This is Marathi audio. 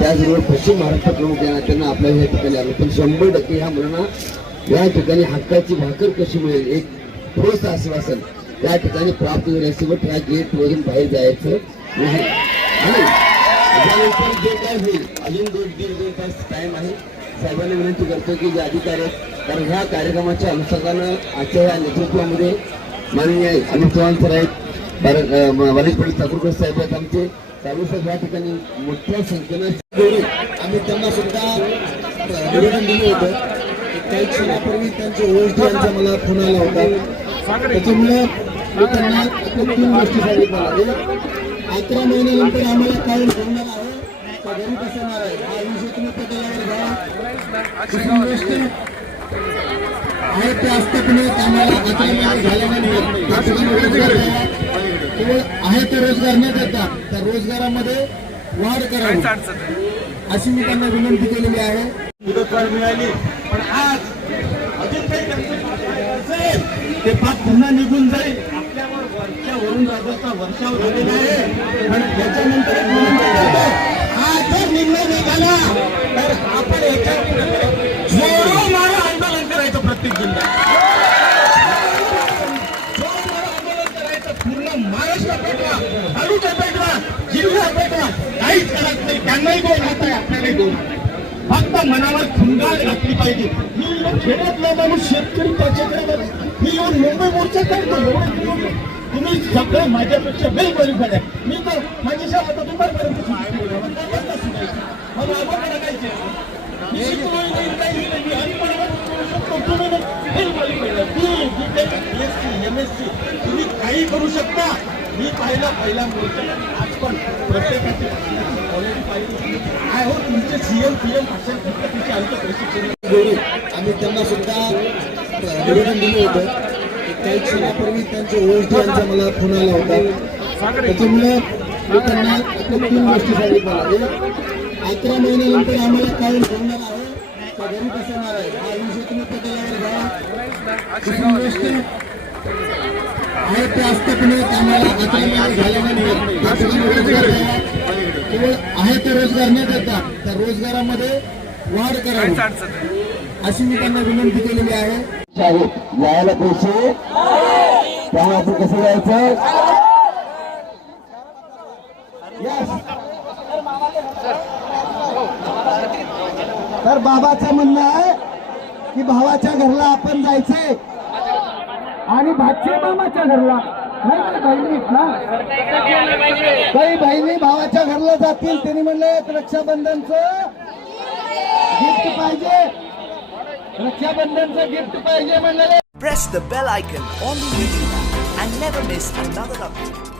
त्याचबरोबर पश्चिम महाराष्ट्र प्रमुख या नात्यानं आपल्या या ठिकाणी आलो. पण शंभर टक्के ह्या मुलांना या ठिकाणी हक्काची भाकर कशी मिळेल? एक ठोस आश्वासन त्या ठिकाणी प्राप्त झाल्यासोबत ह्या गेट बाहेर जायचं नाही. आणि त्यानंतर जे काय होईल अजून दोन दीड दोन तास टाइम आहे. साहेबांना विनंती करतो की जे अधिकारी आहेत कारण ह्या कार्यक्रमाच्या अनुषंगानं आजच्या या नेतृत्वामध्ये माननीय अमित चव्हाण सर आहेत. भारत वरिष्ठ पोलीस ठाकूरकर साहेब आहेत आमचे. त्यानुसार या ठिकाणी मोठ्या संख्येनं आम्ही त्यांना सुद्धा निवेदन दिलं होतं. काही क्षणापूर्वी त्यांचे ओळखी यांचा मला फोन आला होता. त्याच्यामुळे मी त्यांना आपल्या तीन गोष्टी सांगितल्या एक अकरा महिन्यानंतर आम्हाला काय होणार आहे. का घरी कसं आहे. हा विषय तुम्ही पटलावर घ्या. दुसरी गोष्ट आहे ते असतं आस्थापने आम्हाला अकरा महिने झाल्यानंतर केवळ आहे ते रोजगार न देता त्या रोजगारामध्ये वाढ करावी अशी मी त्यांना विनंती केलेली आहे. मुदतवाढ मिळाली पण आज अजून काही ते पाप पुन्हा निघून जाईल. आपल्यावर वरच्या वरून राजाचा वर्षाव झालेला आहे. पण त्याच्यानंतर जिल्हा पेटवा काहीच करत नाही. त्यांनाही दोन हात आहे आपल्यालाही दोन हात आहे. फक्त मनावर खुंगार घातली पाहिजे. मी येऊन खेड्यातला माणूस शेतकरी त्याच्याकडे मी येऊन मुंबई मोर्चा काढतो एवढं तुम्ही सगळे माझ्यापेक्षा वेल क्वालिफाईड आहे. मी तर माझ्याशी आता दुपारपर्यंत मला मी शिकलोय नाही, काही मी अनपढ तुम्ही वेल आहे. बीएससी BTech, BSc, MSc, तुम्ही काही करू शकता. मी पाहिला पहिला मोर्चा आज पण प्रत्येकाची क्वालिटी पाहिजे काय हो तुमचे सीएम पीएम असेल फक्त तिचे अंत प्रशिक्षण जोडून आम्ही त्यांना सुद्धा निवेदन दिलं होतं. की काही क्षणापूर्वी त्यांचे ओळखी यांचा मला फोन आला होता. त्याच्यामुळे मी त्यांना आपल्या तीन गोष्टी सांगितल्या एक अकरा महिन्यानंतर आम्हाला काय होणार आहे का घरी कसं होणार आहे. हा विषय तुम्ही पटलावर घ्या दुसरी गोष्ट आहे ते त्या ठिकाणी रोजगार. केवळ आहे ते रोजगार न देता त्या रोजगारामध्ये वाढ करावी. अशी मी त्यांना विनंती केलेली आहे. जायला पैसे. त्यामुळे आपण कसं जायचं? तर बाबाचं म्हणणं आहे की भावाच्या घरला आपण जायचंय. आणि भाचे मामाच्या घरला. नाही ना काही बहिणी भावाच्या घरला जातील. त्यांनी म्हणले रक्षाबंधनचं गिफ्ट पाहिजे. रक्षाबंधनचं गिफ्ट पाहिजे म्हणले. Press the bell icon on the YouTube and never miss another update.